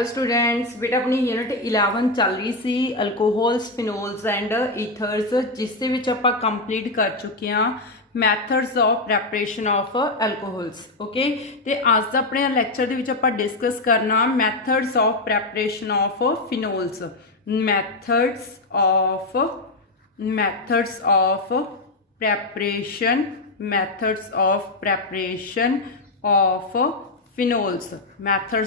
Hello students, बेटा अपनी unit 11 चल रही सी अल्कोहल्स फिनोल्स एंड ईथर्स, जिस दे विच आपां कंप्लीट कर चुके हैं methods of preparation of alcohols. Okay, तो अज दा अपने लैक्चर दे विच आपां डिस्कस करना methods of preparation of phenols. Methods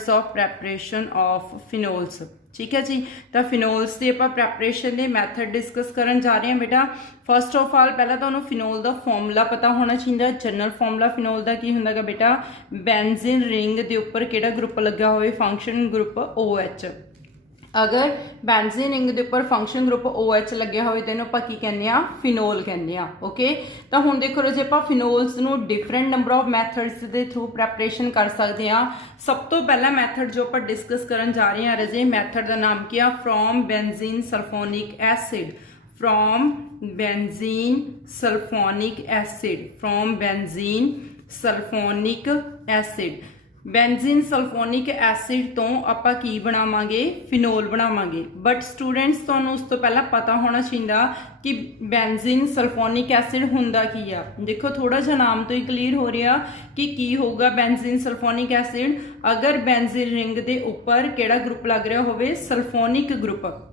of preparation of phenols. ठीक है जी, तो फिनोल्स की आप प्रैपरेशन के मैथड डिस्कस करन जा रहे हैं। बेटा फर्स्ट ऑफ ऑल पहला तो फिनोल का फॉर्मूला पता होना चाहिए। जनरल फॉर्मूला फिनोल का की होंदा बेटा, बेंजीन रिंग के उपर किहड़ा ग्रुप लगा होवे, फंक्शन ग्रुप OH। अगर बेंजीन रिंग के उपर फंक्शन ग्रुप OH लगे हुए तो इन्हूं आपां की कहने आ, फिनोल कहने आ। ओके, तो हुण देखो जे आपां फिनोल्स नूं डिफरेंट नंबर ऑफ मैथड्स के थ्रू प्रैपरेशन कर सकते हैं। सब तो पहला मैथड जो आपां डिस्कस करन जा रहे हैं रजे, मैथड का नाम क्या, from benzene sulphonic acid. From benzene sulphonic acid. Benzene sulphonic acid तो आपां की बनावांगे, फिनोल बनावांगे। बट स्टूडेंट्स तुहानूं उस तो पहला पता होना चाहिए कि बेंजीन सल्फोनिक एसिड हुंदा की आ। देखो थोड़ा जिहा नाम तो ही क्लीयर हो रहा कि होगा बेंजीन सल्फोनिक एसिड। अगर बेंजीन रिंग दे उपर किहड़ा ग्रुप लग रहा होवे, सल्फोनिक ग्रुप।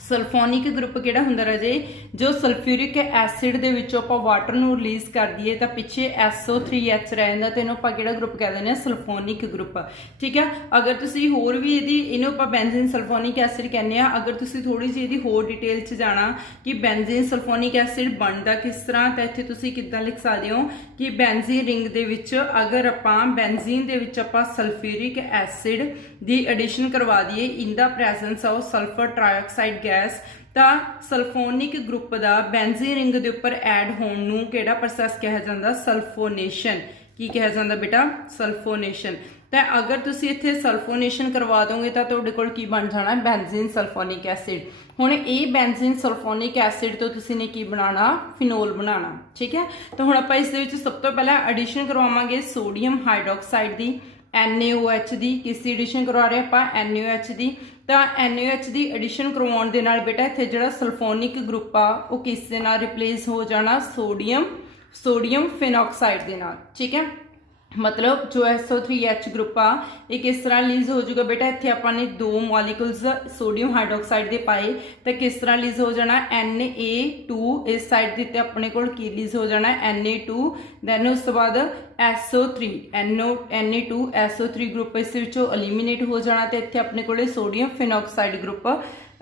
सल्फोनिक ग्रुप किहड़ा हुंदा राजे, जो सल्फ्यूरिक एसिड दे विचों आपां वाटर नूं रिलीज़ कर दिए तो पिछे SO3H रह जांदा, तो इहनूं आपां किहड़ा ग्रुप कह दिंदे आ, सल्फोनिक ग्रुप। ठीक है, अगर तुसीं होर भी इहनूं आपां बेंजीन सल्फोनिक एसिड कहने आ। अगर तुसीं थोड़ी जी इहदी होर डिटेल च जाना कि बेंजीन सल्फोनिक एसिड बनदा किस तरह, तो इत्थे तुसीं किद्दां लिख सकदे हो कि बेंजीन रिंग दे विच अगर आपां बेंजीन दे विच आपां सल्फ्यूरिक एसिड दी एडिशन करवा दिए इन the presence of sulphur trioxide gas, तो सल्फोनिक ग्रुप का बेंजीन रिंग के उपर ऐड होने नूं किहड़ा प्रोसैस कहा जाता, सल्फोनेशन। की कहा जाता बेटा, सल्फोनेशन। तो अगर तुसीं इत्थे सल्फोनेशन करवा दोगे तो तुहाडे कोल की बन जाना, बेंजीन सल्फोनिक एसिड। हुण ये बेंजीन सल्फोनिक एसिड तो तुसीं ने की बनाना, फिनोल बनाना। ठीक है, तो हुण आपां इस दे विच सब तो पहला एडिशन करवावांगे सोडियम हाइड्रोक्साइड की, NaOH की। किसकी एडिशन करवा रहे आपां, NaOH की। तो NaOH की एडिशन करवाउण दे नाल बेटा इत्थे जिहड़ा सल्फोनिक ग्रुप आ वो किस दे नाल रिप्लेस हो जाना, सोडियम फिनॉक्साइड दे नाल। ठीक है, मतलब जो SO3H ग्रुप आ ये किस तरह रिलीज हो जाएगा बेटा, इत्थे आपां ने दो मॉलिक्यूल्स सोडियम हाइड्रोक्साइड के पाए तो किस तरह रिलीज हो जाना, Na2। इस साइड के अपने को रिलीज हो जाना Na2। दैन उस तो बाद SO3 Na2SO3 ग्रुप इस एलिमीनेट हो जाना, तो इत्थे अपने को सोडियम फिनॉक्साइड ग्रुप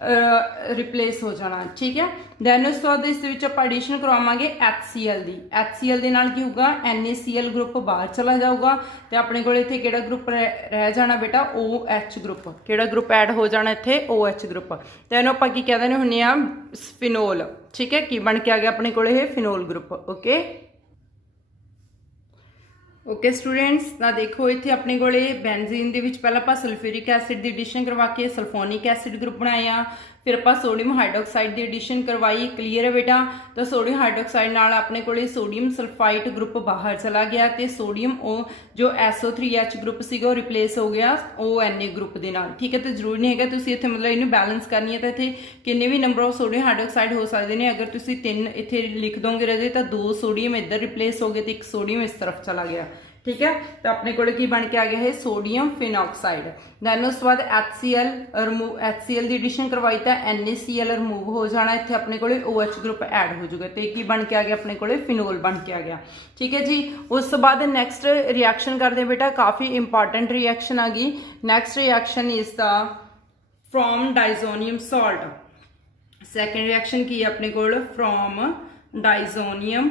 रिप्लेस हो जाना। ठीक है, दैन उस बाद इस एडिशन करवावांगे HCl की। HCl के नाल की होगा, NaCl ग्रुप बाहर चला जाऊगा, तो अपने को इत्थे किहड़ा ग्रुप रह जाना बेटा, OH ग्रुप। किहड़ा ग्रुप ऐड हो जाना इत्थे, OH ग्रुप। तो इहनूं आपां की कहते हुंदे आ, फिनोल। ठीक है, की बन के आ गया अपने को फिनोल ग्रुप। ओके स्टूडेंट्स, तो देखो इत्थे अपने को बेंजीन दे विच पहला आपां सल्फ्यूरिक एसिड की एडिशन करवा के सल्फोनिक एसिड ग्रुप बनाया, फिर आपां सोडियम हाइड्रोक्साइड की एडिशन करवाई। क्लीयर है बेटा, तो सोडियम हाइड्रोक्साइड नाल अपने को सोडियम सल्फाइड ग्रुप बाहर चला गया, तो सोडियम जो SO3H ग्रुप सीगा रिप्लेस हो गया ONA ग्रुप के नाल। ठीक है, तो जरूरी नहीं है तुसीं इत्थे मतलब इन्हूं बैलेंस करनी है, तो इत्थे किन्ने भी नंबर ऑफ सोडियम हाइड्रोक्साइड हो सकते हैं। अगर तुसीं 3 इत्थे लिख दोगे रहे तो 2 सोडियम इधर रिप्लेस हो गए तो 1 सोडियम इस तरफ चला गया। ठीक है, तो अपने को की बन के आ गया है सोडियम फिनॉक्साइड। दैन उस बाद HCl की एडिशन करवाई तो NaCl रिमूव हो जाना, इत्थे अपने को OH ग्रुप ऐड हो जाएगा, तो की बन के आ गया अपने को फिनोल बन के आ गया। ठीक है जी, उस बाद नैक्सट रिएक्शन करते हैं बेटा, काफ़ी इंपॉर्टेंट रिएक्शन आ गई। Next reaction is the from diazonium salt. Second reaction की अपने को फ्रॉम डाइजोनियम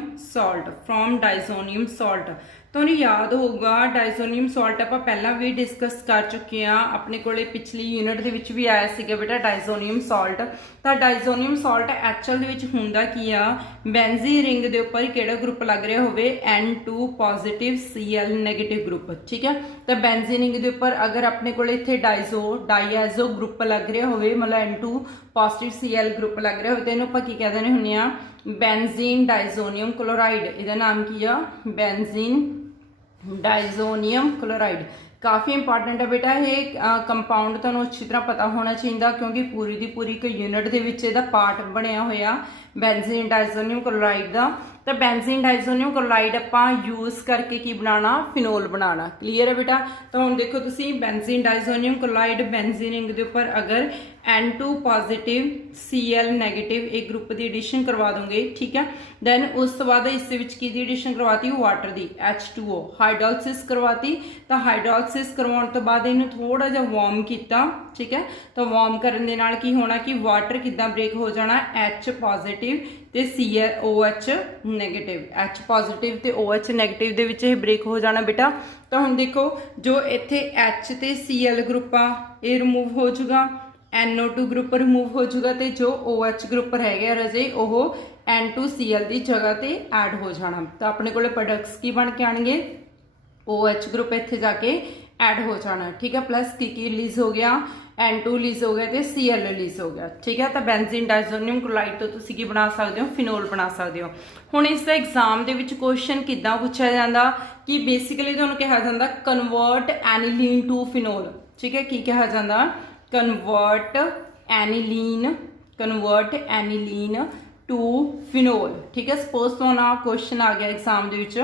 सॉल्ट। तो याद होगा डाइजोनियम सॉल्ट आप पहला भी डिस्कस कर चुके हैं, अपने को पिछली यूनिट के भी आया सीगा बेटा डाइजोनियम सॉल्ट। तो डाइजोनियम सॉल्ट HL हुंदा की आ, बेंजीन रिंग के उपर किहड़ा ग्रुप लग रहा होवे, N2 positive Cl negative group. ठीक है, तो बेंजीन रिंग के उपर अगर अपने को इत्थे डाइएजो ग्रुप लग रहा होवे, मतलब N2 पॉजिटिव Cl ग्रुप लग रहा हो, तो इहनूं आपां की कह दिंदे हुंदे आ, बेंजीन डाइजोनियम क्लोराइड। इहदा नाम की आ, बेंजीन डाइजोनियम क्लोराइड। काफ़ी इंपॉर्टेंट है बेटा ये कंपाउंड तुहानूं अच्छी तरह पता होना चाहिए क्योंकि पूरी की पूरी एक यूनिट के विच इहदा पार्ट बनया होया बेंजीन डाइजोनियम क्लोराइड का। तो बेंजीन डाइजोनियम क्लोराइड आपां यूज़ करके की बनाना फिनोल बनाना। क्लीयर है बेटा। तो हुण देखो तुसीं benzene diazonium chloride benzene ring के उपर अगर N2 पॉजिटिव Cl नैगेटिव एक ग्रुप की एडिशन करवा दोगे, ठीक है। दैन उस तो बाद इस की एडिशन करवाती वाटर की H2O हाइड्रोलिसिस करवाती। तो हाइड्रोलिसिस करवाने तो बाद इन्हूं थोड़ा जिहा वार्म किया, ठीक है। तो वार्म करने दे नाल की होना कि वाटर किद्दां ब्रेक हो जाना H पॉजिटिव ते OH नैगेटिव, H पॉजिटिव ते OH नैगेटिव दे विच ब्रेक हो जाना बेटा। तो हुण देखो जो इत्थे H ते Cl ग्रुप आ ये रिमूव हो जाऊगा, NO2 ग्रुप रिमूव हो जाऊगा तो जो OH ग्रुप है रजे वो N2Cl की जगह पर ऐड हो जाना। तो अपने को प्रोडक्ट्स की बन के आएंगे OH ग्रुप इत्थे जाके ऐड हो जाना, ठीक है। प्लस की रिलीज हो गया N2 रिलीज हो गया तो Cl रिलीज हो गया, ठीक है। तो बेंजीन डाइजोनियम क्लोराइड तो तुसीं की बना सकते हो फिनोल बना सकते हो। हुण इस एग्जाम के विच क्वेश्चन किद्दां पुछया जांदा कि बेसिकली तुहानूं कहा जांदा कन्वर्ट एनिलीन टू फिनोल, ठीक है। की कहा जांदा कन्वर्ट एनिलीन टू फिनोल, ठीक है। सपोज तो ना क्वेश्चन आ गया एग्जाम के विच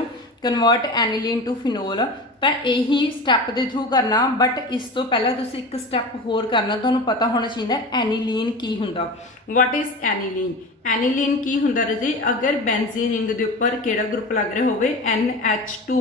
कन्वर्ट एनिलीन टू फिनोल, तो यही स्टैप के थ्रू करना। बट इस तो पहले तुसीं एक स्टैप होर करना, तुहानूं पता होना चाहिए एनिलीन की हुंदा। What is aniline? एनिलीन की हुंदा रजे अगर बेंजीन रिंग के उपर किहड़ा ग्रुप लग रहा होवे NH2,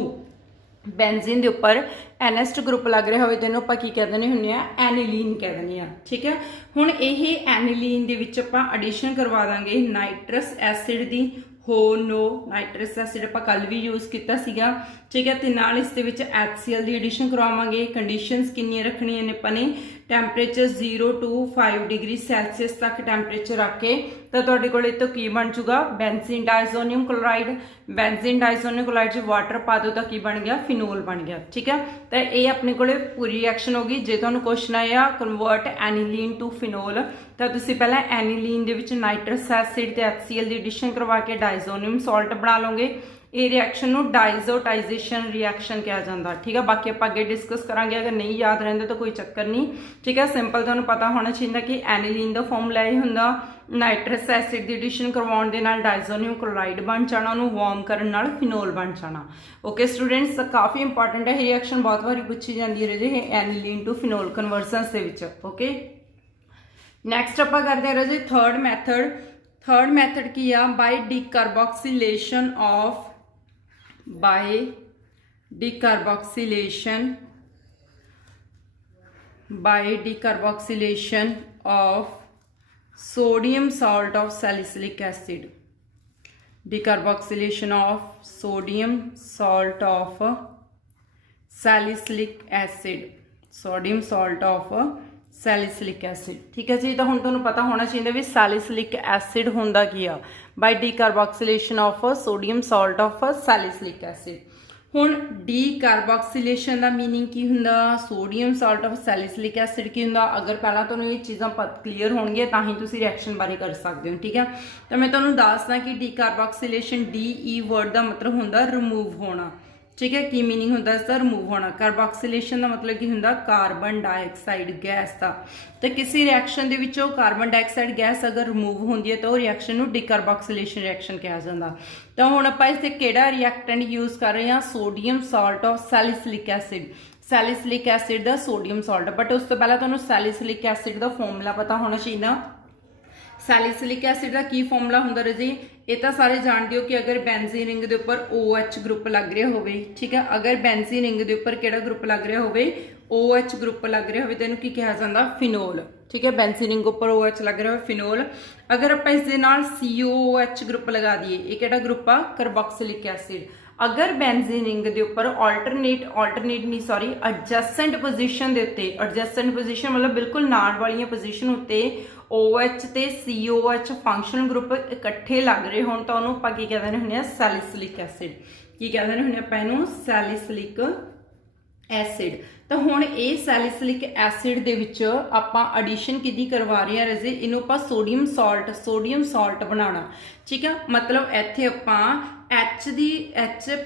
बेंजीन के उपर NH2 ग्रुप लग रहा हो तो इन्हूं आपां की कह दिंदे हुंदे आ एनिलीन कह दिंदे आ, ठीक है। हुण यह एनिलीन दे विच आपां एडिशन करवा दांगे नाइट्रस एसिड दी। हो नो नाइट्रस एसिड आपां कल भी यूज़ किया सीगा, ठीक है। तो नाल इस दे विच HCl की एडिशन करवावांगे। कंडीशनस कितनी रखनियां ने आपां ने टैंपरेचर 0 to 5 डिग्री सैल्सीयस तक टैंपरेचर रख के तो तुहाडे कोल इत्थों की बन जूगा benzene diazonium chloride. Benzene diazonium chloride च वाटर पा दो तो की बन गया फिनोल बन गया, ठीक है। तो ये अपने को पूरी रिएक्शन होगी। जे तुहानूं क्वेश्चन आया कन्वर्ट एनिलीन टू फिनोल तो तुसीं पहले एनिलीन दे विच नाइट्रस एसिड ते HCl की एडिशन करवा के डाइजोनियम सॉल्ट बना लोगे। ये रिएक्शन नूं डाइजोटाइजेशन रिएक्शन कहा जाता, ठीक है। बाकी आप अगे डिस्कस करांगे, अगर नहीं याद रहंदे तो कोई चक्कर नहीं, ठीक है। सिंपल तुहानूं पता होना चाहिए कि एनिलीन का फॉर्मूला यही हुंदा नाइट्रस एसिड की एडिशन करवाउण दे नाल डाइजोनियम क्लोराइड बन जाना, उहनूं वार्म करन नाल फिनोल बन जाना। ओके स्टूडेंट्स, काफ़ी इंपॉर्टेंट है ये रिएक्शन, बहुत बार पूछी जाती है रजे एनिलीन टू फिनोल कन्वर्जनस दे विच। ओके नैक्सट आपां करदे रजे थर्ड मैथड। थर्ड मैथड की आ by decarboxylation of sodium salt of salicylic acid। Decarboxylation of sodium salt of salicylic acid, sodium salt of salicylic acid, ठीक है जी। तो हुण तुहानूं पता होना चाहिए भी सैलिसिलिक एसिड हुंदा की आ by decarboxylation of sodium salt of salicylic acid. हुण डिकार्बोक्सीलेशन का मीनिंग की हुंदा, sodium salt of salicylic acid की हुंदा। अगर पहला तुहानूं ये चीज़ां क्लीयर होणगियां तां ही तुसीं रिएक्शन बारे कर सकते हो, ठीक है। तो मैं तुहानूं दसदा कि डिकार्बोक्सीलेशन DE वर्ड का मतलब हुंदा रिमूव होना, ठीक है। की मीनिंग होंदा इसका रिमूव होना। कार्बोक्सीलेशन का मतलब की होंदा कार्बन डाइऑक्साइड गैस का। तो किसी रिएक्शन के विचों कार्बन डाइऑक्साइड गैस अगर रिमूव होंदी है तो वो रिएक्शन नूं डिकार्बोक्सीलेशन रिएक्शन कहा जाता। तो हुण आपां इत्थे किहड़ा रिएक्टेंट यूज़ कर रहे हैं? Sodium salt of salicylic acid. Salicylic acid का सोडियम सॉल्ट, बट उस तो पहले तुहानूं सैलिसिलिक एसिड का फॉर्मूला पता होना चाहिए। सैलिसिलिक एसिड का की फॉर्मूला हुंदा रजी? ये तो सारे जानते हो कि अगर बेंजीन रिंग के उपर OH ग्रुप लग रहा हो, ठीक है। अगर बेंजीन रिंग के उपर किहड़ा ग्रुप लग रहा हो OH ग्रुप लग रहा हो तो इहनूं की कहा जाता? फिनोल, ठीक है। बेंजीन रिंग उपर OH लग रहा हो फिनोल। अगर आप इस दे नाल COOH ग्रुप लगा दिए, ये किहड़ा ग्रुप आ? Carboxylic acid. अगर बेंजीन रिंग के उपर एडजसेंट पोजीशन के उत्ते, एडजसेंट पोजीशन मतलब बिल्कुल नाल वाली पोजीशन उत्ते OH ते COH फंक्शनल ग्रुप इकट्ठे लग रहे होण तो उहनूं आपां की कह दिंदे हुंदे आ? Salicylic acid. की कह दिंदे हुंदे आपां इहनूं? Salicylic acid. ਤਾਂ ਹੁਣ ਇਹ ਸੈਲਿਸਿਲਿਕ ਐਸਿਡ ਦੇ ਵਿੱਚ ਆਪਾਂ ਐਡੀਸ਼ਨ ਕਿਹਦੀ ਕਰਵਾ ਰਹੇ ਹਾਂ ਰਾਜੇ, ਇਹਨੂੰ ਆਪਾਂ ਸੋਡੀਅਮ ਸਾਲਟ ਬਣਾਉਣਾ। ਠੀਕ ਆ, ਮਤਲਬ ਇੱਥੇ ਆਪਾਂ H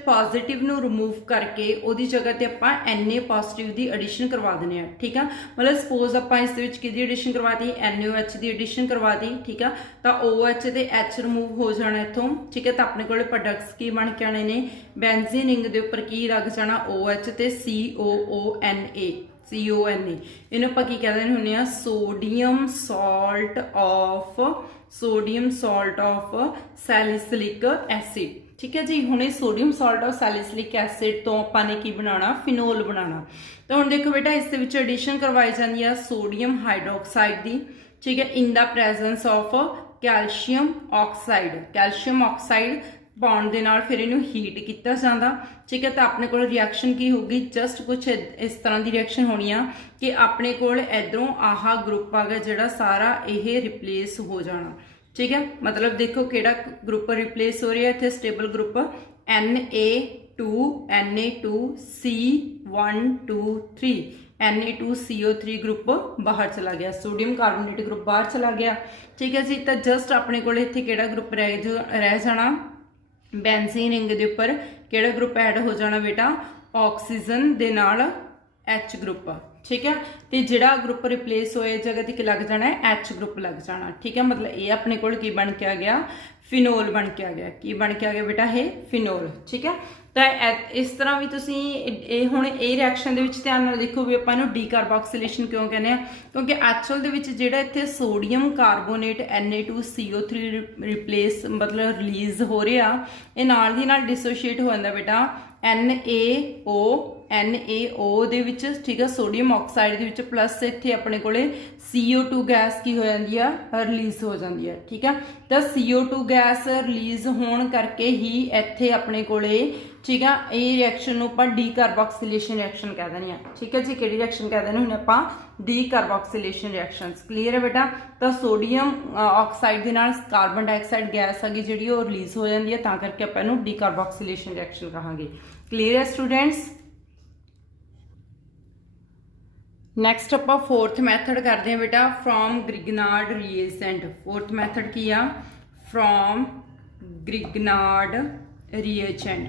ਪੋਜ਼ਿਟਿਵ ਨੂੰ ਰਿਮੂਵ ਕਰਕੇ ਉਹਦੀ ਜਗ੍ਹਾ ਤੇ ਆਪਾਂ Na ਪੋਜ਼ਿਟਿਵ ਦੀ ਐਡੀਸ਼ਨ ਕਰਵਾ ਦਿੰਦੇ ਆ। ਠੀਕ ਆ, ਮਤਲਬ ਸਪੋਜ਼ ਆਪਾਂ ਇਸ ਦੇ ਵਿੱਚ ਕਿਹਦੀ ਐਡੀਸ਼ਨ ਕਰਵਾਤੀ, NaOH ਦੀ ਐਡੀਸ਼ਨ ਕਰਵਾਤੀ। ਠੀਕ ਆ, ਤਾਂ OH ਤੇ H ਰਿਮੂਵ ਹੋ ਜਾਣਾ ਇੱਥੋਂ। ਠੀਕ ਹੈ, ਤਾਂ ਆਪਣੇ ਕੋਲ ਪ੍ਰੋਡਕਟਸ ਕੀ ਬਣ ਕੇ ਆਣੇ ਨੇ, ਬੈਂਜ਼ੀਨ ਰਿੰਗ ਦੇ ਉੱਪਰ ਕੀ ਲੱਗ ਜਾਣਾ, OH ਤੇ COONA। ਇਹਨੂੰ ਆਪਾਂ ਕੀ ਕਹਿੰਦੇ ਹੁੰਦੇ ਆ, ਸੋਡੀਅਮ ਸਾਲਟ ਆਫ ਸੈਲਿਸਿਲਿਕ ਐਸਿਡ। ठीक है जी, हुणे sodium salt of salicylic acid तो आपां ने की बनाना, फिनोल बनाना। तो हुण देखो बेटा इस दे विच एडिशन करवाई जांदी है सोडियम हाइड्रोक्साइड दी। ठीक है, in the presence of calcium oxide पाउण दे नाल फिर इनू हीट किया जाता। ठीक है, तो अपने को रिएक्शन की होगी, जस्ट कुछ इस तरह की रिएक्शन होनी है कि अपने को इधरों आह ग्रुप आ गया जिहड़ा सारा ये रिप्लेस हो जाना। ठीक है, मतलब देखो केड़ा ग्रुप रिप्लेस हो रहा है इत्थे, stable group Na2C123 Na2CO3 group बाहर चला गया, सोडियम कार्बोनेट ग्रुप बाहर चला गया। ठीक है जी, तो जस्ट अपने को इत्थे केड़ा ग्रुप रह जाना, बेंजीन रिंग दे उपर केड़ा ग्रुप ऐड हो जाना बेटा, ऑक्सीजन दे नाल H ग्रुप। ठीक है, तो जिहड़ा ग्रुप रिप्लेस होए जगह ते लग जाना है H ग्रुप लग जाना। ठीक है, मतलब ये अपने को की बन के आ गया, फिनोल बन के आ गया। की बन के आ गया बेटा, ये फिनोल। ठीक है, तो इस तरह भी तुसी हुण ये रिएक्शन दे विच ध्यान नाल देखो भी आपां नूं डीकार्बोक्सिलेशन क्यों कहने आ, क्योंकि एक्चुअल दे विच जिहड़ा इत्थे सोडियम कार्बोनेट Na2CO3 रिप्लेस मतलब रिलीज हो रहा, ये नाल दी नाल डिसोशिएट हो जांदा बेटा NaO दे विच। ठीक है, सोडियम ऑक्साइड दे विच प्लस इत्थे अपने कोले CO2 गैस की हो जाती है, रिलीज हो जाती है। ठीक है, तो CO2 गैस रिलीज होने करके ही इत्थे अपने कोले ठीक है ये रिएक्शन नूं आपां डीकार्बोक्सिलेशन रिएक्शन कह देंगे। ठीक है जी, किहड़ी रिएक्शन कह देंगे हुण आपां, डीकार्बोक्सिलेशन रिएक्शनस। क्लीयर है बेटा, तो सोडियम ऑक्साइड दे नाल कार्बन डाइऑक्साइड गैस हैगी जिहड़ी वो रिलीज हो जाती है, तां करके आपां इहनूं डीकार्बोक्सिलेशन रिएक्शन कहांगे। क्लीयर है स्टूडेंट्स। नैक्सट आप फोर्थ मैथड करते हैं बेटा, from Grignard reagent. Fourth method की आ, फ्रॉम ग्रिगनार्ड रिएजेंट।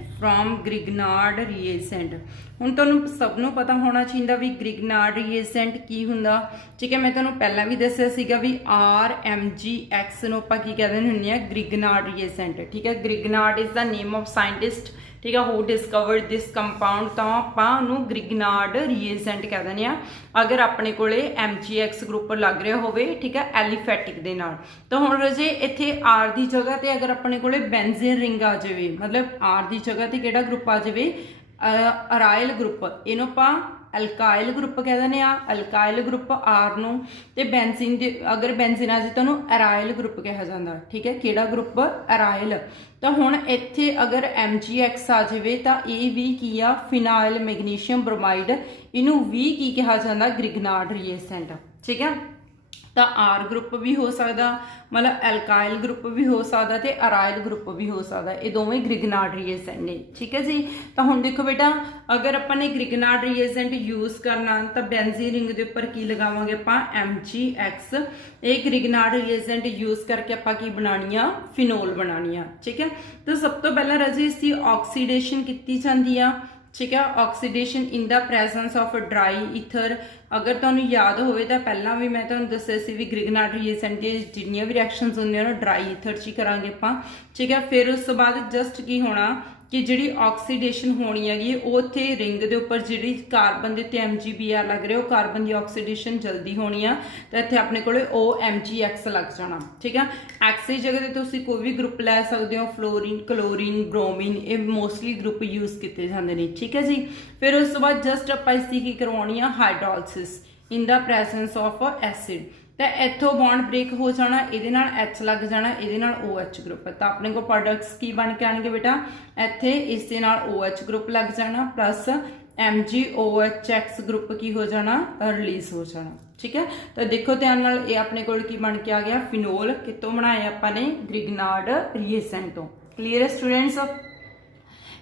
हुण तुहानूं सबनूं पता होना चाहिए भी ग्रिगनार्ड रिएजेंट की हुंदा। ठीक है, मैं तुहानूं पहलां भी दस्सिया सीगा भी RMgX नूं आपां की कहदे हुंदे आ, ग्रिगनार्ड रिएजेंट। ठीक है, Grignard is the name of scientist. ठीक है, हू डिस्कवर्ड दिस कंपाउंड, तो आपां ग्रिगनार्ड रिएजेंट कह दें अगर अपने कोले MgX ग्रुप लग रहा होवे। ठीक है, एलिफेटिक दे नाल। तो हुण रजे इत्थे R की जगह ते अगर अपने कोले बेंजीन रिंग आ जाए, मतलब R की जगह ते किहड़ा ग्रुप आ जाए, अराइल ग्रुप, इहनूं आपां अल्काइल ग्रुप कह दें, अल्काइल ग्रुप R नूं, ते बेंजीन दे अगर बेंजीन आ जाए तो उन्होंने अराइल ग्रुप कहा जाता। ठीक है, किहड़ा ग्रुप, अराइल। तो हुण इत्थे अगर MgX आ जाए तो ये भी की आ, फिनाइल मैग्नीशियम ब्रोमाइड, इनू भी की कहा जाता, ग्रिगनार्ड रिएजेंट। ठीक है, तो R ग्रुप भी हो सकता, मतलब एल्काइल ग्रुप भी हो सकता, तो अराइल ग्रुप भी हो सकता, ये दोवें ग्रिगनार्ड रिएजेंट ने। ठीक है जी, तो हुण देखो बेटा अगर अपने ग्रिगनार्ड रिएजेंट यूज़ करना तो बेंजीन रिंग के उपर की लगावांगे आपां, MgX। ये ग्रिगनार्ड रिएजेंट यूज़ करके आपां की बनानी आ, फिनोल बनानी आ। ठीक है, तो सब तो पहला रजी इसकी ऑक्सीडेशन की जाती है। ठीक है, oxidation in the presence of dry ether. अगर तुहानूं याद होवे तो पहला भी मैं तुहानूं दस्सिया सी भी ग्रिगनार्ड रिएजेंट दी जिन्नियां भी रिएक्शनस होंदियां ने ड्राई ईथर च ही करांगे आपां। ठीक है, फिर उस तो बाद जस्ट की होना कि जिहड़ी ऑक्सीडेशन होनी हैगी वो इत्थे रिंग दे उपर जिहड़ी कार्बन दे उत्ते MgBr लग रहा, कार्बन की ऑक्सीडेशन जल्दी होनी है, तो इत्थे अपने कोले OMgX लग जाना। ठीक है, X की जगह ते तुसीं कोई भी ग्रुप लै सकदे हो, फ्लोरीन, क्लोरीन, ब्रोमीन, ये मोस्टली ग्रुप यूज़ किए जाते हैं। ठीक है जी, फिर उस तो बाद जस्ट आपां इसकी की करवानी है, hydrolysis in the presence of acid. तो इत्थों बॉन्ड ब्रेक हो जाना, ये H लग जाना, ये OH ग्रुप। तो अपने को प्रोडक्ट्स की बन के आएंगे बेटा, इत्थे इस दे नाल OH ग्रुप लग जाना, प्लस MgOHX ग्रुप की हो जाना, रिलीज हो जाना। ठीक है, तो देखो ध्यान नाल ये अपने को की बन के आ गया, फिनोल। कितों बनाया आपां ने, ग्रिगनार्ड रिएजेंट तो। क्लीयर है स्टूडेंट्स।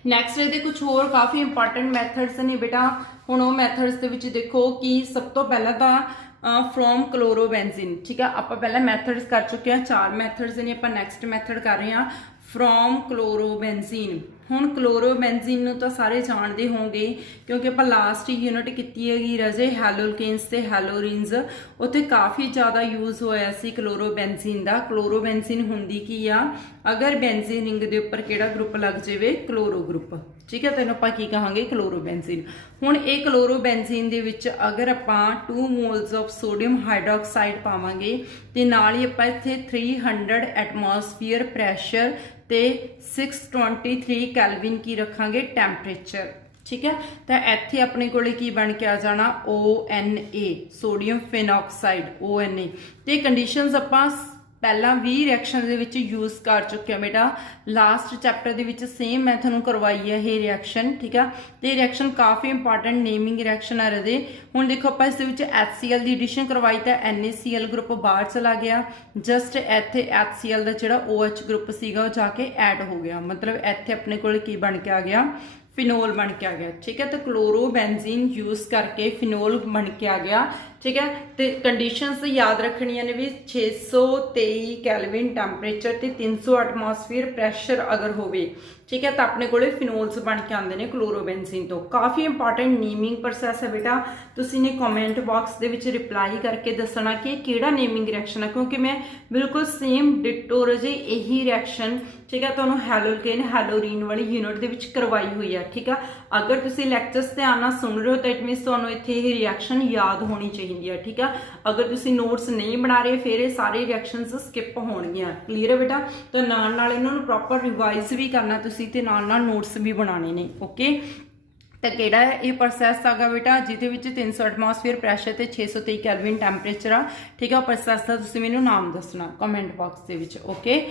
ਨੈਕਸਟ ਇਹਦੇ ਕੁਝ ਹੋਰ ਕਾਫੀ ਇੰਪੋਰਟੈਂਟ ਮੈਥਡਸ ਨੇ ਬੇਟਾ। ਹੁਣ ਉਹ ਮੈਥਡਸ ਦੇ ਵਿੱਚ ਦੇਖੋ ਕਿ ਸਭ ਤੋਂ ਪਹਿਲਾਂ ਤਾਂ ਫਰੋਮ ਕਲੋਰੋਬੈਂਜ਼ੀਨ, ਠੀਕ ਆ। ਆਪਾਂ ਪਹਿਲਾਂ ਮੈਥਡਸ ਕਰ ਚੁੱਕੇ ਹਾਂ, 4 ਮੈਥਡਸ ਨੇ। ਆਪਾਂ ਨੈਕਸਟ ਮੈਥਡ ਕਰ ਰਹੇ ਹਾਂ ਫਰੋਮ ਕਲੋਰੋਬੈਂਜ਼ੀਨ। ਹੁਣ ਕਲੋਰੋਬੈਂਜ਼ੀਨ ਨੂੰ ਤਾਂ ਸਾਰੇ ਜਾਣਦੇ ਹੋਵੋਗੇ ਕਿਉਂਕਿ ਆਪਾਂ ਲਾਸਟ ਯੂਨਿਟ ਕੀਤੀ ਹੈਗੀ ਰਾਜੇ ਹੈਲੋਲਕੇਨਸ ਤੇ ਹੈਲੋਰੀਨਸ, ਉੱਥੇ ਕਾਫੀ ਜ਼ਿਆਦਾ ਯੂਜ਼ ਹੋਇਆ ਸੀ ਕਲੋਰੋਬੈਂਜ਼ੀਨ ਦਾ। ਕਲੋਰੋਬੈਂਜ਼ੀਨ ਹੁੰਦੀ ਕੀ ਆ, ਅਗਰ ਬੈਂਜ਼ੀਨ ਰਿੰਗ ਦੇ ਉੱਪਰ ਕਿਹੜਾ ਗਰੁੱਪ ਲੱਗ ਜਾਵੇ, ਕਲੋਰੋ ਗਰੁੱਪ, ਠੀਕ ਹੈ। ਤੈਨੂੰ ਆਪਾਂ ਕੀ ਕਹਾਂਗੇ, ਕਲੋਰੋਬੈਂਜ਼ੀਨ। ਹੁਣ ਇਹ ਕਲੋਰੋਬੈਂਜ਼ੀਨ ਦੇ ਵਿੱਚ ਅਗਰ ਆਪਾਂ 2 ਮੋਲਸ ਆਫ ਸੋਡੀਅਮ ਹਾਈਡਰੋਕਸਾਈਡ ਪਾਵਾਂਗੇ ਤੇ ਨਾਲ ਹੀ ਆਪਾਂ ਇੱਥੇ 300 ਐਟਮੋਸਫੀਅਰ ਪ੍ਰੈਸ਼ਰ ਤੇ 623 ਕੈਲਵਿਨ ਕੀ ਰੱਖਾਂਗੇ, ਟੈਂਪਰੇਚਰ, ਠੀਕ ਹੈ। ਤਾਂ ਇੱਥੇ ਆਪਣੇ ਕੋਲੇ ਕੀ ਬਣ ਕੇ ਆ ਜਾਣਾ, ONA, ਸੋਡੀਅਮ ਫਿਨੋਕਸਾਈਡ, ONA। ਤੇ ਕੰਡੀਸ਼ਨਸ ਆਪਾਂ ਪਹਿਲਾਂ 20 ਰਿਐਕਸ਼ਨ ਦੇ ਵਿੱਚ ਯੂਜ਼ ਕਰ ਚੁੱਕੇ ਹਾਂ ਬੇਟਾ। ਲਾਸਟ ਚੈਪਟਰ ਦੇ ਵਿੱਚ ਸੇਮ ਮੈਂ ਤੁਹਾਨੂੰ ਕਰਵਾਈ ਹੈ ਇਹ ਰਿਐਕਸ਼ਨ, ਠੀਕ ਆ। ਤੇ ਰਿਐਕਸ਼ਨ ਕਾਫੀ ਇੰਪੋਰਟੈਂਟ ਨੇਮਿੰਗ ਰਿਐਕਸ਼ਨ ਆ ਰਹੇ। ਹੁਣ ਦੇਖੋ ਆਪਾਂ ਇਸ ਦੇ ਵਿੱਚ HCl ਦੀ ਐਡੀਸ਼ਨ ਕਰਵਾਈ ਤਾਂ NaCl ਗਰੁੱਪ ਬਾਹਰ ਚਲਾ ਗਿਆ, ਜਸਟ ਇੱਥੇ HCl ਦਾ ਜਿਹੜਾ OH ਗਰੁੱਪ ਸੀਗਾ ਉਹ ਜਾ ਕੇ ਐਡ ਹੋ ਗਿਆ, ਮਤਲਬ ਇੱਥੇ ਆਪਣੇ ਕੋਲ ਕੀ ਬਣ ਕੇ ਆ ਗਿਆ, ਫਿਨੋਲ ਬਣ ਕੇ ਆ ਗਿਆ, ਠੀਕ ਹੈ। ਤਾਂ ਕਲੋਰੋਬੈਂਜ਼ੀਨ ਯੂਜ਼ ਕਰਕੇ ਫਿਨੋਲ ਬਣ ਕੇ ਆ ਗਿਆ, ਠੀਕ ਹੈ। ਤੇ ਕੰਡੀਸ਼ਨਸ ਯਾਦ ਰੱਖਣੀਆਂ ਨੇ ਵੀ 623 ਕੈਲਵਿਨ ਟੈਂਪਰੇਚਰ ਤੇ 300 ਐਟਮੋਸਫੀਅਰ ਪ੍ਰੈਸ਼ਰ ਅਗਰ ਹੋਵੇ, ਠੀਕ ਹੈ, ਤਾਂ ਆਪਣੇ ਕੋਲੇ ਫਿਨੋਲਸ ਬਣ ਕੇ ਆਉਂਦੇ ਨੇ ਕਲੋਰੋਬੈਂਜ਼ੀਨ ਤੋਂ। ਕਾਫੀ ਇੰਪੋਰਟੈਂਟ ਨੇਮਿੰਗ ਪ੍ਰੋਸੈਸ ਹੈ ਬੇਟਾ। ਤੁਸੀਂ ਨੇ ਕਮੈਂਟ ਬਾਕਸ ਦੇ ਵਿੱਚ ਰਿਪਲਾਈ ਕਰਕੇ ਦੱਸਣਾ ਕਿ ਕਿਹੜਾ ਨੇਮਿੰਗ ਰਿਐਕਸ਼ਨ ਹੈ, ਕਿਉਂਕਿ ਮੈਂ ਬਿਲਕੁਲ ਸੇਮ ਡਿਟੋ ਰਜੇ ਇਹੀ ਰਿਐਕਸ਼ਨ, ਠੀਕ ਹੈ, ਤੁਹਾਨੂੰ ਹੈਲੋਲਕੇਨ ਹੈਲੋਰੀਨ ਵਾਲੀ ਯੂਨਿਟ ਦੇ ਵਿੱਚ ਕਰਵਾਈ ਹੋਈ ਹੈ, ਠੀਕ ਆ। ਅਗਰ ਤੁਸੀਂ ਲੈਕਚਰਸ ਧਿਆਨ ਨਾਲ ਸੁਣ ਰਹੇ ਹੋ ਤਾਂ ਇਟ ਮੀਨਸ ਤੁਹਾਨੂੰ ਇੱਥੇ ਇਹ ਰਿਐਕਸ਼ਨ ਯਾਦ ਹੋਣੀ ਚਾਹੀਦੀ ਹੈ, ਠੀਕ ਆ। ਅਗਰ ਤੁਸੀਂ ਨੋਟਸ ਨਹੀਂ ਬਣਾ ਰਹੇ ਫਿਰ ਇਹ ਸਾਰੇ ਰਿਐਕਸ਼ਨਸ ਸਕਿਪ ਹੋਣਗੀਆਂ, ਕਲੀਅਰ ਹੈ ਬੇਟਾ। ਤਾਂ ਨਾਲ ਨਾਲ ਇਹਨਾਂ ਨੂੰ ਪ੍ਰੋਪਰ ਰਿਵਾਈਜ਼ ਵੀ ਕਰਨਾ ਤੁਸੀਂ ਤੇ ਨਾਲ ਨਾਲ ਨੋਟਸ ਵੀ ਬਣਾਉਣੇ ਨੇ, ਓਕੇ। ਤਾਂ ਕਿਹੜਾ ਇਹ ਪ੍ਰੋਸੈਸ ਹੈਗਾ ਬੇਟਾ ਜਿਹਦੇ ਵਿੱਚ 300 ਐਟਮੋਸਫੀਅਰ ਪ੍ਰੈਸ਼ਰ ਤੇ 623 ਕੈਲਵਿਨ ਟੈਂਪਰੇਚਰ ਆ, ਠੀਕ ਆ। ਉਹ ਪ੍ਰੋਸੈਸ ਦਾ ਤੁਸੀਂ ਮੈਨੂੰ ਨਾਮ ਦੱਸਣਾ ਕਮੈਂਟ ਬਾਕਸ ਦੇ ਵਿੱਚ, ਓਕੇ।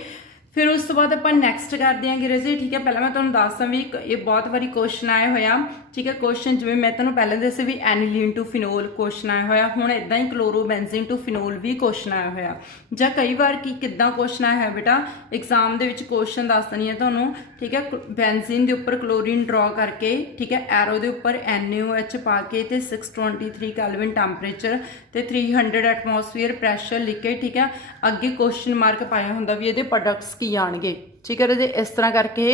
ਫਿਰ ਉਸ ਤੋਂ ਬਾਅਦ ਆਪਾਂ ਨੈਕਸਟ ਕਰਦੇ ਹਾਂ ਰਜੇ, ਠੀਕ ਹੈ। ਪਹਿਲਾਂ ਮੈਂ ਤੁਹਾਨੂੰ ਦੱਸਦਾ ਵੀ ਇਹ ਬਹੁਤ ਵਾਰੀ ਕੁਐਸਚਨ ਆਇਆ ਹੋਇਆ, ਠੀਕ ਹੈ। ਕੁਐਸਚਨ ਜਿਵੇਂ ਮੈਂ ਤੁਹਾਨੂੰ ਪਹਿਲਾਂ ਦੱਸਿਆ ਵੀ ਐਨਿਲੀਨ ਟੂ ਫਿਨੋਲ ਕੁਐਸਚਨ ਆਇਆ ਹੋਇਆ, ਹੁਣ ਇਦਾਂ ਹੀ ਕਲੋਰੋਬੈਂਜ਼ੀਨ ਟੂ ਫਿਨੋਲ ਵੀ ਕੁਐਸਚਨ ਆਇਆ ਹੋਇਆ। ਜਾਂ ਕਈ ਵਾਰ ਕਿੱਦਾਂ ਕੁਐਸਚਨ ਆਇਆ ਹੋਇਆ ਬੇਟਾ, ਐਗਜ਼ਾਮ ਦੇ ਵਿੱਚ ਕੁਐਸਚਨ ਦੱਸ ਦਣੀ ਹੈ ਤੁਹਾਨੂੰ, ਠੀਕ ਹੈ। ਬੈਂਜ਼ੀਨ ਦੇ ਉੱਪਰ ਕਲੋਰੀਨ ਡਰਾ ਕਰਕੇ, ਠੀਕ ਹੈ, ਐਰੋ ਦੇ ਉੱਪਰ NaOH ਪਾ ਕੇ ਤੇ 623 ਕੈਲਵਿਨ ਟੈਂਪਰੇਚਰ ਤੇ 300 ਐਟਮੋਸਫੀਅਰ ਪ੍ਰੈਸ਼ਰ ਲਿਖ ਕੇ, ਠੀਕ ਹੈ, ਅੱਗੇ ਕੁਐਸਚਨ ਮਾਰਕ ਪਾਇਆ ਹੁੰਦਾ ਵੀ ਇਹਦੇ ਪ੍ਰੋਡਕਟਸ ਕੀ ਆਣਗੇ, ਠੀਕ ਹੈ। ਇਹਦੇ ਇਸ ਤਰ੍ਹਾਂ ਕਰਕੇ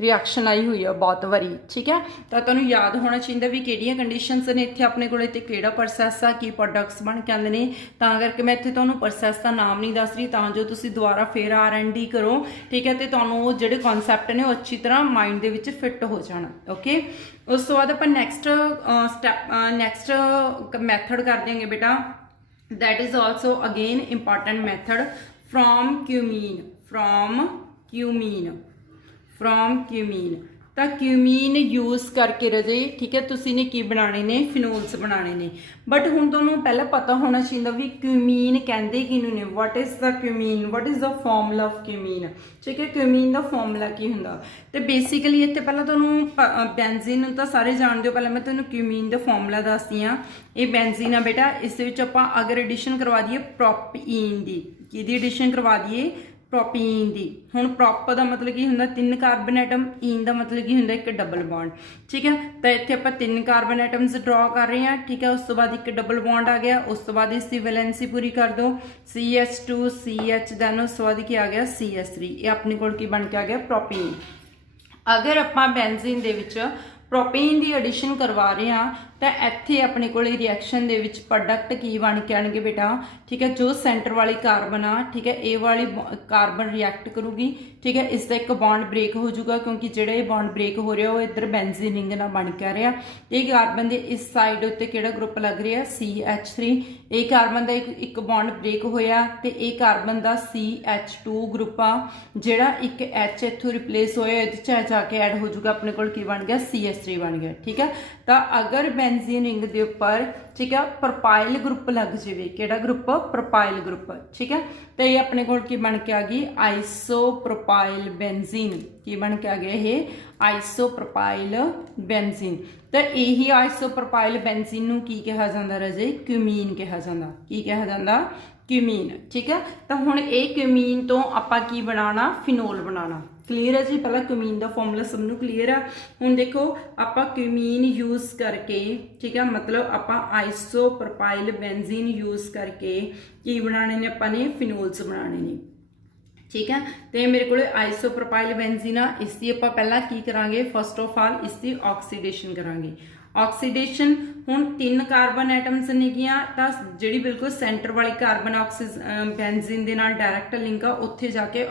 ਰਿਐਕਸ਼ਨ ਆਈ ਹੋਈ ਆ ਬਹੁਤ ਵਾਰੀ, ਠੀਕ ਹੈ। ਤਾਂ ਤੁਹਾਨੂੰ ਯਾਦ ਹੋਣਾ ਚਾਹੀਦਾ ਵੀ ਕਿਹੜੀਆਂ ਕੰਡੀਸ਼ਨਸ ਨੇ ਇੱਥੇ ਆਪਣੇ ਕੋਲੇ ਤੇ ਕਿਹੜਾ ਪ੍ਰੋਸੈਸ ਆ, ਕੀ ਪ੍ਰੋਡਕਟਸ ਬਣ ਕੇ ਆਉਂਦੇ ਨੇ। ਤਾਂ ਕਰਕੇ ਮੈਂ ਇੱਥੇ ਤੁਹਾਨੂੰ ਪ੍ਰੋਸੈਸ ਦਾ ਨਾਮ ਨਹੀਂ ਦੱਸ ਰਹੀ ਤਾਂ ਜੋ ਤੁਸੀਂ ਦੁਬਾਰਾ ਫੇਰ R&D ਕਰੋ, ਠੀਕ ਹੈ, ਤੇ ਤੁਹਾਨੂੰ ਉਹ ਜਿਹੜੇ ਕਨਸੈਪਟ ਨੇ ਉਹ ਅੱਛੀ ਤਰ੍ਹਾਂ ਮਾਈਂਡ ਦੇ ਵਿੱਚ ਫਿੱਟ ਹੋ ਜਾਣ, ਓਕੇ। ਉਸ ਤੋਂ ਬਾਅਦ ਆਪਾਂ ਨੈਕਸਟ ਮੈਥਡ ਕਰ ਦਿਆਂਗੇ ਬੇਟਾ, that is also again important method from cumin। ਤਾਂ ਕਿਊਮੀਨ ਯੂਜ਼ ਕਰਕੇ ਰਜੇ, ਠੀਕ ਹੈ, ਤੁਸੀਂ ਨੇ ਕੀ ਬਣਾਣੇ ਨੇ, ਫਿਨੋਲਸ ਬਣਾਣੇ ਨੇ। ਬਟ ਹੁਣ ਤੁਹਾਨੂੰ ਪਹਿਲਾਂ ਪਤਾ ਹੋਣਾ ਚਾਹੀਦਾ ਵੀ ਕਿਊਮੀਨ ਕਹਿੰਦੇ ਕਿਹਨੂੰ ਨੇ, what is the cumene, what is the formula of cumene, ਠੀਕ ਹੈ। ਕਿਊਮੀਨ ਦਾ ਫਾਰਮੂਲਾ ਕੀ ਹੁੰਦਾ, ਤੇ ਬੇਸਿਕਲੀ ਇੱਥੇ ਪਹਿਲਾਂ ਤੁਹਾਨੂੰ ਬੈਂਜ਼ੀਨ ਨੂੰ ਤਾਂ ਸਾਰੇ ਜਾਣਦੇ ਹੋ, ਪਹਿਲਾਂ ਮੈਂ ਤੁਹਾਨੂੰ ਕਿਊਮੀਨ ਦਾ ਫਾਰਮੂਲਾ ਦੱਸਦੀ ਹਾਂ। ਇਹ ਬੈਂਜ਼ੀਨ ਆ ਬੇਟਾ, ਇਸ ਦੇ ਵਿੱਚ ਆਪਾਂ ਅਗਰ ਐਡੀਸ਼ਨ ਕਰਵਾ ਦਈਏ ਪ੍ਰੋਪੀਨ ਦੀ, ਕਿਹਦੀ ਐਡੀਸ਼ਨ ਕਰਵਾ ਦਈਏ, ਪ੍ਰੋਪੀਨ ਦੀ। ਹੁਣ ਪ੍ਰੋਪ ਦਾ ਮਤਲਬ ਕੀ ਹੁੰਦਾ, 3 ਕਾਰਬਨ ਐਟਮ, ਈਨ ਦਾ ਮਤਲਬ ਕੀ ਹੁੰਦਾ, 1 ਡਬਲ ਬੌਂਡ, ਠੀਕ ਹੈ। ਤਾਂ ਇੱਥੇ ਆਪਾਂ 3 ਕਾਰਬਨ ਐਟਮਸ ਡਰਾ ਕਰ ਰਹੇ ਹਾਂ, ਠੀਕ ਹੈ। ਉਸ ਤੋਂ ਬਾਅਦ 1 ਡਬਲ ਬੌਂਡ ਆ ਗਿਆ, ਉਸ ਤੋਂ ਬਾਅਦ ਇਸ ਦੀ ਵੈਲੈਂਸੀ ਪੂਰੀ ਕਰ ਦਿਓ, CH2 CH, ਦੈਨ ਉਸ ਤੋਂ ਬਾਅਦ ਕੀ ਆ ਗਿਆ, CH3। ਇਹ ਆਪਣੇ ਕੋਲ ਕੀ ਬਣ ਕੇ ਆ ਗਿਆ, ਪ੍ਰੋਪੀਨ। ਅਗਰ ਆਪਾਂ ਬੈਂਜ਼ੀਨ ਦੇ ਵਿੱਚ ਪ੍ਰੋਪੀਨ ਦੀ ਐਡੀਸ਼ਨ ਕਰਵਾ ਰਹੇ ਹਾਂ ਤਾਂ ਇੱਥੇ ਆਪਣੇ ਕੋਲ ਰਿਐਕਸ਼ਨ ਦੇ ਵਿੱਚ ਪ੍ਰੋਡਕਟ ਕੀ ਬਣ ਕੇ ਆਣਗੇ ਬੇਟਾ, ਠੀਕ ਹੈ। ਜੋ ਸੈਂਟਰ ਵਾਲੀ ਕਾਰਬਨ ਆ, ਠੀਕ ਹੈ, ਇਹ ਵਾਲੀ ਕਾਰਬਨ ਰਿਐਕਟ ਕਰੂਗੀ, ਠੀਕ ਹੈ। ਇਸ ਦਾ ਇੱਕ ਬੌਂਡ ਬ੍ਰੇਕ ਹੋ ਜਾਊਗਾ ਕਿਉਂਕਿ ਜਿਹੜਾ ਇਹ ਬੌਂਡ ਬ੍ਰੇਕ ਹੋ ਰਿਹਾ ਉਹ ਇੱਧਰ ਬੈਂਜ਼ੀਨ ਰਿੰਗ ਨਾਲ ਬਣ ਕੇ ਆ ਰਿਹਾ। ਇਹ ਕਾਰਬਨ ਦੇ ਇਸ ਸਾਈਡ ਉੱਤੇ ਕਿਹੜਾ ਗਰੁੱਪ ਲੱਗ ਰਿਹਾ, CH3। ਇਹ ਕਾਰਬਨ ਦਾ ਇੱਕ ਬੌਂਡ ਬ੍ਰੇਕ ਹੋਇਆ ਤੇ ਇਹ ਕਾਰਬਨ ਦਾ CH2 ਗਰੁੱਪ ਆ, ਜਿਹੜਾ ਇੱਕ H ਇੱਥੋਂ ਰਿਪਲੇਸ ਹੋਇਆ, ਇਹਦੇ 'ਚ ਜਾ ਕੇ ਐਡ ਹੋ ਜਾਊਗਾ, ਆਪਣੇ ਕੋਲ ਕੀ ਬਣ ਗਿਆ, CH3 ਬਣ ਗਿਆ, ਠੀਕ ਹੈ। ਤਾਂ ਅਗਰ ਬੈਂਜ਼ੀਨ ਰਿੰਗ ਦੇ ਉੱਪਰ, ਠੀਕ ਹੈ, ਪ੍ਰੋਪਾਈਲ ਗਰੁੱਪ ਲੱਗ ਜਾਵੇ, ਕਿਹੜਾ ਗਰੁੱਪ, ਪ੍ਰੋਪਾਈਲ ਗਰੁੱਪ, ਠੀਕ ਹੈ। ਤੇ ਇਹ ਆਪਣੇ ਕੋਲ ਕੀ ਬਣ ਕੇ ਆ ਗਈ, ਆਈਸੋਪ੍ਰੋਪਾਈਲ ਬੈਂਜ਼ੀਨ। ਕੀ ਬਣ ਕੇ ਆ ਗਿਆ ਇਹ, ਆਈਸੋਪ੍ਰੋਪਾਈਲ ਬੈਂਜ਼ੀਨ। ਤਾਂ ਇਹੀ ਆਈਸੋਪ੍ਰੋਪਾਈਲ ਬੈਂਜ਼ੀਨ ਨੂੰ ਕੀ ਕਿਹਾ ਜਾਂਦਾ ਰਾਜੇ, ਕਿਊਮੀਨ ਕਿਹਾ ਜਾਂਦਾ। ਕੀ ਕਿਹਾ ਜਾਂਦਾ, ਕਿਊਮੀਨ, ਠੀਕ ਹੈ। ਤਾਂ ਹੁਣ ਇਹ ਕਿਊਮੀਨ ਤੋਂ ਆਪਾਂ ਕੀ ਬਣਾਉਣਾ, ਫਿਨੋਲ ਬਣਾਉਣਾ, क्लीयर है जी। पहला क्यूमीन का फॉर्मूला सबनों क्लीयर है। हुण देखो आपां क्यूमीन यूज़ करके, ठीक है, मतलब आपां आइसोप्रोपाइल बेंजीन यूज़ करके की बनाने ने, आपां ने फिनोल्स बनाने ने, ठीक है। तो मेरे को आइसोप्रोपाइल बेंजीन आ, इसकी आपां पहला की करांगे, फस्ट ऑफ ऑल इसकी ऑक्सीडेशन करांगे। ऑक्सीडेशन हुण 3 कार्बन एटम्स नेगियां, तां जिहड़ी बिल्कुल सेंटर वाली कार्बन बेंजीन दे नाल डायरैक्ट लिंक आ, उत्थे जाके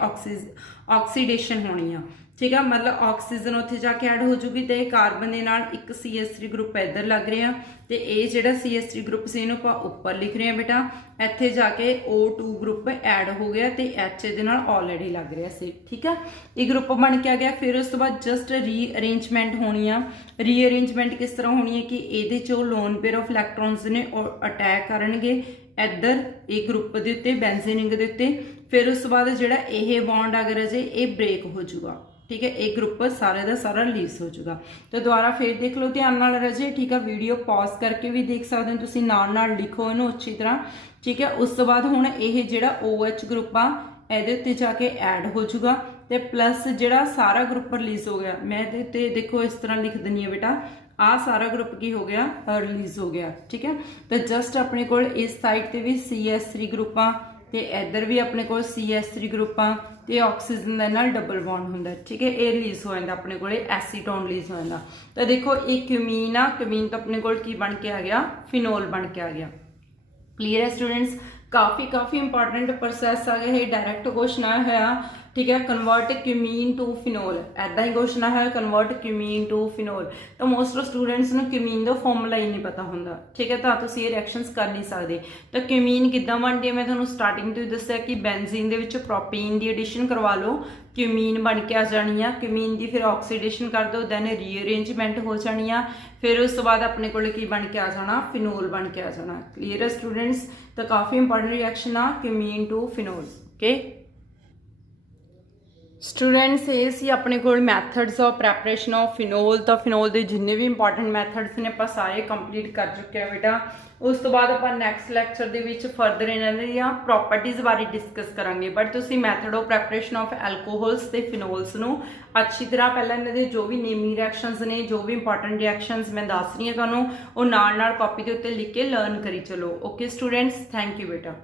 ऑक्सीडेशन होनी आ, ठीक है। मतलब ऑक्सीजन उत्थे जाके ऐड हो जूगी, तो कार्बन के नाल एक CH3 ग्रुप इधर लग रहा, तो ये जिहड़ा CH3 ग्रुप से इहनूं आपां उपर लिख रहे हैं बेटा, इत्थे जाके O2 ग्रुप ऐड हो गया, तो H दे नाल ऑलरेडी लग रहा सी, ठीक है। ये ग्रुप बन के आ गया। फिर उस तो बाद जस्ट रीअरेंजमेंट होनी आ। रीअरेंजमेंट किस तरह होनी है कि ये जो लोन पेयर ऑफ इलैक्ट्रॉन्स ने अटैक करनगे इधर एक ग्रुप के उत्ते, बेंजीन रिंग के उत्ते। फिर उस तो बाद जिहड़ा ये बॉन्ड अगर अजे ये ब्रेक हो जाऊगा, ठीक है, एक ग्रुप सारे का सारा रिलीज हो जाएगा। तो दोबारा फिर देख लो ध्यान नाल रजे, ठीक है। वीडियो पॉज करके भी देख सकते हो, तुसीं नाल लिखो इनू अच्छी तरह, ठीक है। उस तो बाद हुण ये जिहड़ा OH ग्रुप आ इहदे उत्ते जाके ऐड हो जाऊगा, तो प्लस जिहड़ा सारा ग्रुप रिलीज हो गया, मैं इहदे उत्ते देखो इस तरह लिख दिंदी हां बेटा, आ सारा ग्रुप की हो गया, रिलीज हो गया, ठीक है। तो जस्ट अपने को इस साइड पर भी CH3 ग्रुप आ, तो इधर भी अपने को CH3 ग्रुप आ, तो ऑक्सीजन के नाल डबल बॉन्ड होंदा, ठीक है। ये रिलीज हो जाता अपने को, एसीटोन रिलीज हो जाता। तो देखो ये क्यूमीन आ, क्यूमीन तो अपने को की बन के आ गया, फिनोल बन के आ गया। क्लीयर है स्टूडेंट्स। काफ़ी इंपॉर्टेंट प्रोसैस आ गया, डायरैक्ट क्वेश्चन आया है, ठीक है। कन्वर्ट क्यूमीन टू फिनोल, ऐदा ही क्वेश्चन है, कन्वर्ट क्यूमीन टू फिनोल। तो मोस्ट ऑफ स्टूडेंट्स को क्यूमीन का फॉर्मूला ही नहीं पता होंगे, ठीक है। तो तुसीं ये रिएक्शनस कर नहीं सकते। तो क्यूमीन किद्दां बनती है, मैं तुहानूं स्टार्टिंग तो ही दस्सिया कि बेंजीन दे विच प्रोपीन की एडिशन करवा लो, क्यूमीन बन के आ जानी है। क्यूमीन की फिर ऑक्सीडेशन कर दो, दैन रीअरेंजमेंट हो जानी है। फिर उस तो बाद अपने को बन के आ जाना, फिनोल बन के आ जाना। क्लीयर है स्टूडेंट्स। तो काफ़ी इंपॉर्टेंट रिएक्शन आ cumene to phenol, okay. Students ये सी अपने को methods of preparation of phenol. तो फिनोल के जिन्ने भी इंपॉर्टेंट मैथड्स ने आप सारे कंप्लीट कर चुके हैं बेटा। उस तो बाद आप नैक्सट लैक्चर के फरदर इन्होंने प्रॉपर्टीज़ बारे डिस्कस करांगे, बट तुसीं method of preparation of alcohols ते फिनोल्स नूं अच्छी तरह पहले इन्होंने जो भी नेमिंग रिएक्शनस ने, जो भी इंपॉर्टेंट रिएक्शनस मैं दस रही हूँ तुहानूं, वो नाल नाल कॉपी के उत्ते लिख के लर्न करी चलो। ओके स्टूडेंट्स, थैंक यू बेटा।